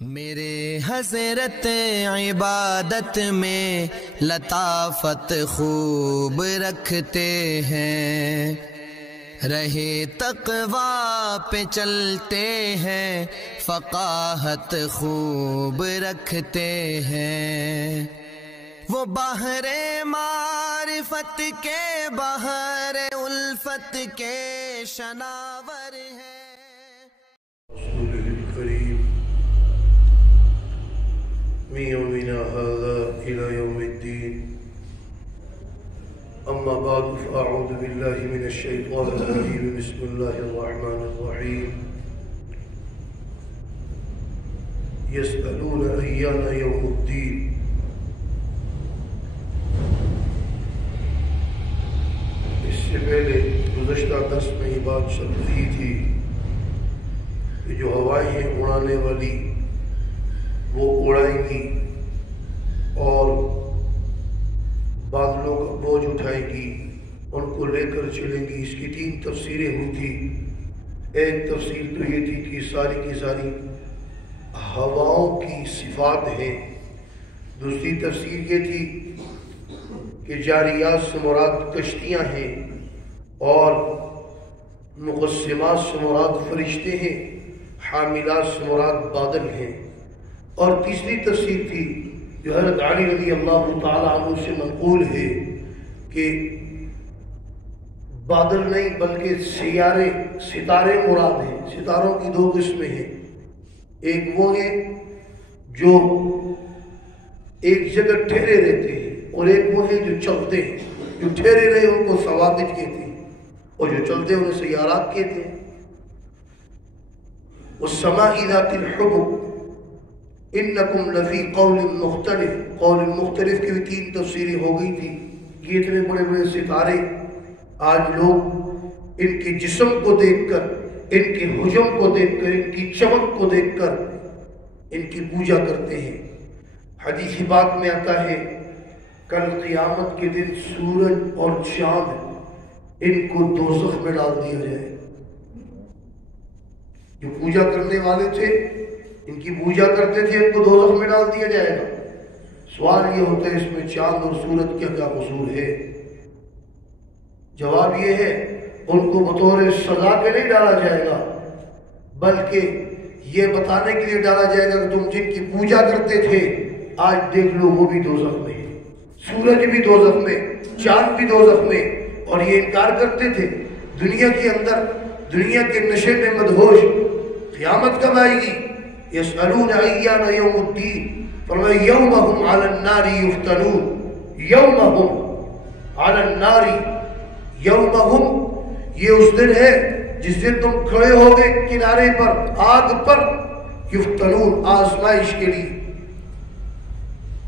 میرے حضرت عبادت میں لطافت خوب رکھتے ہیں، رہے تقویٰ پہ چلتے ہیں، فقاہت خوب رکھتے ہیں۔ وہ بحر معرفت کے بحر الفت کے شناور ہیں۔ من يومنا هذا إلى يوم الدين. أما بعد فأعوذ بالله من الشيطان الرجيم. بسم الله الرحمن الرحيم. يسألون أيان يوم الدين. اس سے پہلے گزشتہ درس میں یہ بات چل رہی تھی کہ جو ہوائیں ہیں اڑانے والی وہ اڑائیں گی اور بادلوں کا بوجھ اٹھائیں گی، ان کو لے کر چلیں گی۔ اس کی 3 تفسیریں ہوئی تھی۔ ایک تفسیر تو یہ تھی کہ ساری کی ساری ہواؤں کی صفات ہیں۔ دوسری تفسیر یہ تھی کہ جاریات سے مراد کشتیاں ہیں اور مقسمات سے مراد فرشتے ہیں، حاملات سے مراد بادل ہیں۔ اور تیسری تفسیر تھی جو حضرت علی رضی اللہ تعالیٰ عنہ سے منقول ہے کہ بادل نہیں بلکہ ستارے مراد ہیں۔ ستاروں کی 2 قسمیں ہیں، ایک وہ ہیں جو ایک جگہ ٹھہرے رہتے ہیں اور ایک وہ ہیں جو چلتے ہیں۔ جو ٹھہرے رہے ان کو ثوابت کہتے ہیں اور جو چلتے ہیں انہیں سیارات کہتے ہیں۔ والسماء ذات الحبک انکم لفی قول مختلف۔ قول مختلف کی بھی 3 تفسیریں ہو گئی تھی کہ اتنے بڑے بڑے ستارے آج لوگ ان کے جسم کو دیکھ کر، ان کے حجم کو دیکھ کر، ان کی چمک کو دیکھ کر ان کی پوجا کرتے ہیں۔ حدیث پاک میں آتا ہے کل قیامت کے دن سورج اور چاند ان کو دوزخ میں ڈال دیا جائے۔ جو پوجا کرنے والے تھے، ان کی پوجا کرتے تھے، ان کو دوزخ میں ڈال دیا جائے گا۔ سوال یہ ہوتا ہے اس میں چاند اور سورج کا کیا قصور ہے؟ جواب یہ ہے ان کو بطور سزا کے نہیں ڈالا جائے گا بلکہ یہ بتانے کے لیے ڈالا جائے گا کہ تم جن کی پوجا کرتے تھے آج دیکھ لو وہ بھی دوزخ میں ہے، سورج بھی دوزخ میں، چاند بھی دوزخ میں۔ اور یہ انکار کرتے تھے دنیا کے اندر، دنیا کے نشے میں مدہوش قیامت کب آئے گی؟ یسألون ایان یوم الدین، فرمایا یوم ہم علی النار یفتنون، یوم ہم علی النار، یوم ہم یہ اس دن ہے جس دن تم کھڑے ہوگے کنارے پر، آگ پر، یفتنون آزمائش کے لیے۔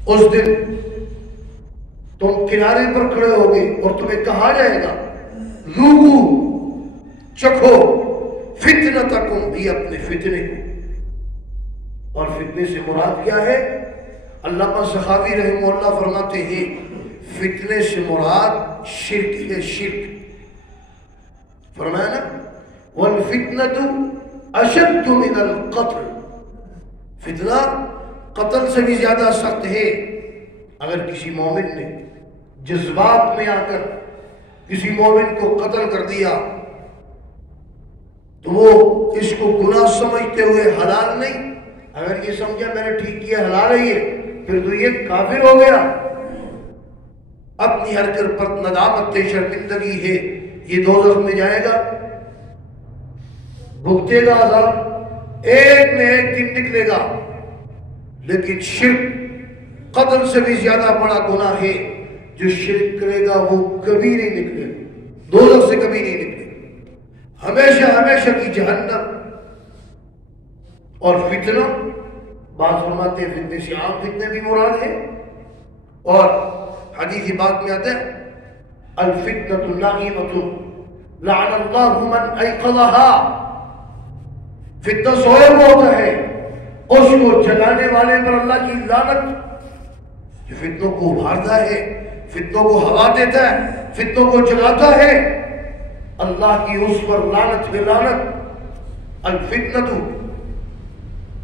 اس دن تم کنارے پر کھڑے ہوگے اور تمہیں کہا جائے گا ذوقوا، چکھو فتنتکم، بھی اپنے فتنے کو۔ اور فتنے سے مراد کیا ہے؟ علامہ سخاوی رحمہ اللہ فرماتے ہیں فتنے سے مراد شرک ہے، شرک۔ فرمایا نا والفتنۃ اشد من القتل، فتنہ قتل سے بھی زیادہ سخت ہے۔ اگر کسی مومن نے جذبات میں آ کر کسی مومن کو قتل کر دیا تو وہ اس کو گناہ سمجھتے ہوئے حلال نہیں، اگر یہ سمجھا میں نے ٹھیک کیا حلال ہے یہ، پھر تو یہ کافر ہو گیا۔ اپنی حرکت پر ندامت شرمندگی ہے، یہ دوزخ میں جائے گا، بھگتے گا عذاب، ایک نہ ایک دن نکلے گا۔ لیکن شرک قتل سے بھی زیادہ بڑا گناہ ہے، جو شرک کرے گا وہ کبھی نہیں نکلے گا، دوزخ سے کبھی نہیں نکلے گا، ہمیشہ ہمیشہ کی جہنم۔ اور فتنہ بعض فرماتے ہیں فتنے سے عام فتنے بھی مراد ہیں، اور حدیث بات میں آتا ہے الفتنۃ نائمۃ لعن اللہ من ایقظھا، فتنہ سوئے ہوا ہوتا ہے، اس کو جگانے والے پر اللہ کی لعنت۔ جو فتنوں کو ابھارتا ہے، فتنوں کو ہوا دیتا ہے، فتنوں کو جگاتا ہے، اللہ کی اس پر لعنت بے لعنت۔ الفتنۃ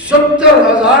70,000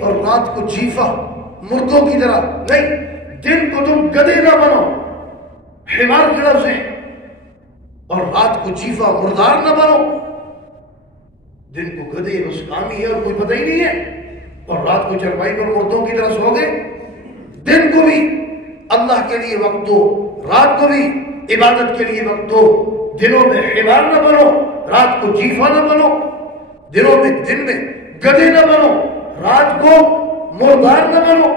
اور رات کو جیفا مردوں کی طرح نہیں، دن کو تم گدے نہ بنو، حمار کے لفظ ہیں، اور رات کو جیفا مردار نہ بنو۔ دن کو گدے بس کام ہی ہے اور کوئی پتہ ہی نہیں ہے، اور رات کو چرپائی پر مردوں کی طرح سو گئے۔ دن کو بھی اللہ کے لیے وقت دو، رات کو بھی عبادت کے لیے وقت دو۔ دنوں میں حمار نہ بنو، رات کو جیفا نہ بنو، دن میں گدے نہ بنو، رات کو مردار نہ بنو۔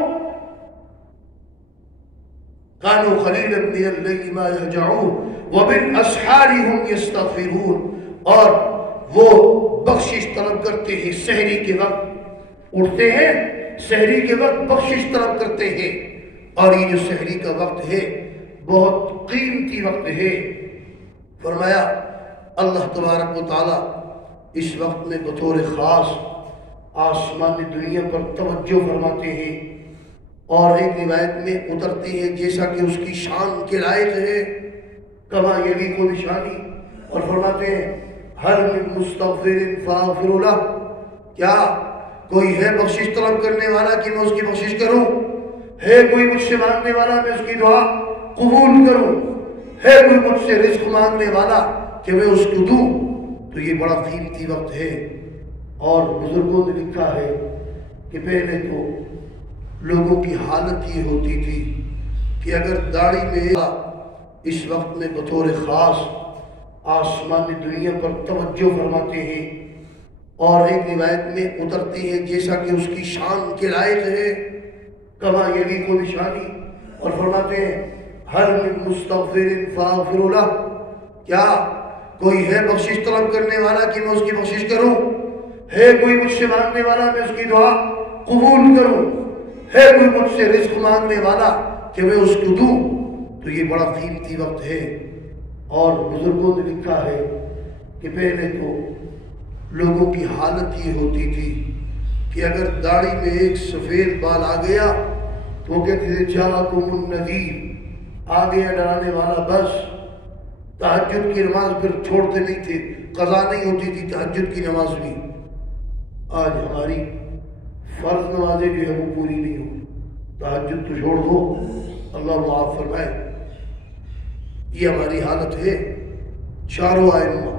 كانوا قليلا من الليل ما يهجعون وبالاسحار هم يستغفرون، اور وہ بخشش طلب کرتے ہیں سحری کے وقت، اٹھتے ہیں سحری کے وقت بخشش طلب کرتے ہیں، اور یہ جو سحری کا وقت ہے بہت قیمتی وقت ہے۔ فرمایا اللہ تبارک و تعالی اس وقت میں بطور خاص آسمانی دنیا پر توجہ فرماتے ہیں، اور ایک روایت میں اترتی ہے جیسا کہ اس کی شان کے لائق ہے، کما یلیق بشانی، اور فرماتے ہیں ہر من مستغفر فاغفر لہ، کیا کوئی ہے بخشش طلب کرنے والا کہ میں اس کی بخشش کروں؟ ہے کوئی مجھ سے مانگنے والا میں اس کی دعا قبول کروں؟ ہے کوئی مجھ سے رزق مانگنے والا کہ میں اس کو دوں؟ تو یہ بڑا قیمتی وقت ہے۔ اور بزرگوں نے لکھا ہے کہ پہلے تو لوگوں کی حالت یہ ہوتی تھی کہ اگر داڑھی میں اس وقت میں بطور خاص آسمانی دنیا پر توجہ فرماتے ہیں، اور ایک روایت میں اترتی ہے جیسا کہ اس کی شان کے لائق ہے، کما یلیق بشانی، اور فرماتے ہیں ہر من مستغفر فاغفر لہ، کیا کوئی ہے بخشش طلب کرنے والا کہ میں اس کی بخشش کروں؟ ہے کوئی مجھ سے مانگنے والا میں اس کی دعا قبول کروں؟ ہے کوئی مجھ سے رزق مانگنے والا کہ میں اس کو دوں؟ تو یہ بڑا قیمتی وقت ہے۔ اور بزرگوں نے لکھا ہے کہ پہلے تو لوگوں کی حالت یہ ہوتی تھی کہ اگر داڑھی میں ایک سفید بال آ گیا تو وہ کہتے تھے جاءکم النذیر، آ گیا ڈرانے والا، بس تہجد کی نماز پھر چھوڑتے نہیں تھے، قضا نہیں ہوتی تھی تہجد کی نماز بھی۔ آج ہماری فرض نمازیں جو ہے وہ پوری نہیں ہوئی، تہجد تو چھوڑ دو، اللہ معاف فرمائے۔ یہ ہماری حالت ہے۔ چاروں ائمہ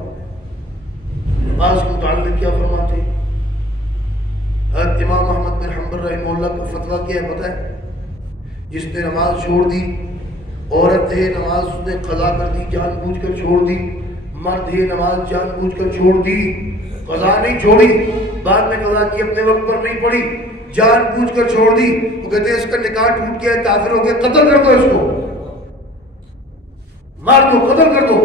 نماز کے متعلق کیا فرماتے ہیں؟ حضرت امام احمد بن حنبل رحمہ اللہ کا فتویٰ کیا ہے پتہ ہے؟ جس نے نماز چھوڑ دی، عورت ہے نماز اس نے قضا کر دی، جان بوجھ کر چھوڑ دی، مرد ہے نماز جان بوجھ کر چھوڑ دی، قضا نہیں چھوڑی، بعد میں قضا کی، اپنے وقت پر نہیں پڑھی، جان بوجھ کر چھوڑ دی، وہ کہتے ہیں اس کا نکاح ٹوٹ گیا ہے، کافر ہو گیا، قتل کر دو، اس کو مار دو، قتل کر دو۔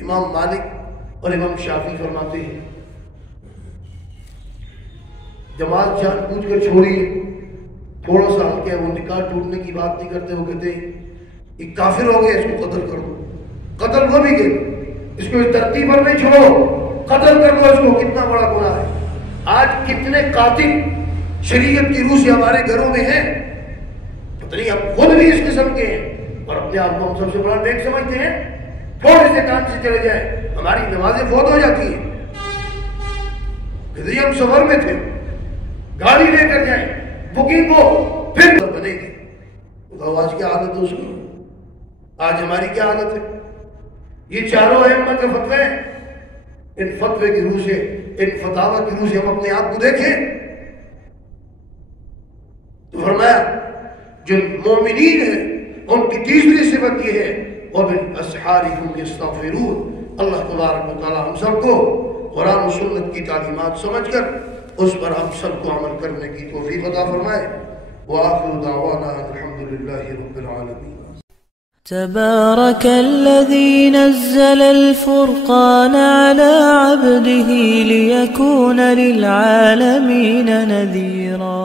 امام مالک اور امام شافعی فرماتے ہیں جماعت جان بوجھ کر چھوڑی، تھوڑا سا ہلکا ہے، وہ نکاح ٹوٹنے کی بات نہیں کرتے، وہ کہتے ہیں یہ کافر ہو گیا، اس کو قتل کر دو۔ قتل وہ بھی کہ اس کو اس ترتیب پر نہیں چھوڑو، قتل کر دو اس کو، کتنا بڑا گناہ ہے۔ آج کتنے قاتل شریعت کی روح سے ہمارے گھروں میں ہیں، پتہ نہیں ہم خود بھی اس قسم کے ہیں، اور اپنے آپ کو ہم سب سے بڑا نیک سمجھتے ہیں۔ تھوڑے سے کام سے چلے جائیں ہماری نمازیں فوت ہو جاتی ہیں۔ ہم سفر میں تھے، گاڑی لے کر جائیں، بکنگ کو پھر بنے گی۔ آج کیا حالت ہے اس کی؟ آج ہماری کیا حالت ہے؟ یہ چاروں ائمہ کے فتوے ہیں، ان فتوے کی روح سے، ان فتاوی کی روح سے ہم اپنے آپ کو دیکھیں تو فرمایا جو مومنین ہیں ان کی تیسری صفت یہ ہے وَبِالْأَسْحَارِ هُمْ يَسْتَغْفِرُونَ۔ اللہ تبارک و تعالی ہم سب کو قرآن و سنت کی تعلیمات سمجھ کر اس پر ہم سب کو عمل کرنے کی توفیق عطا فرمائے۔ وآخر دعوانا الحمد للہ رب العالمین۔ تبارك الذي نزل الفرقان على عبده ليكون للعالمين نذيرا۔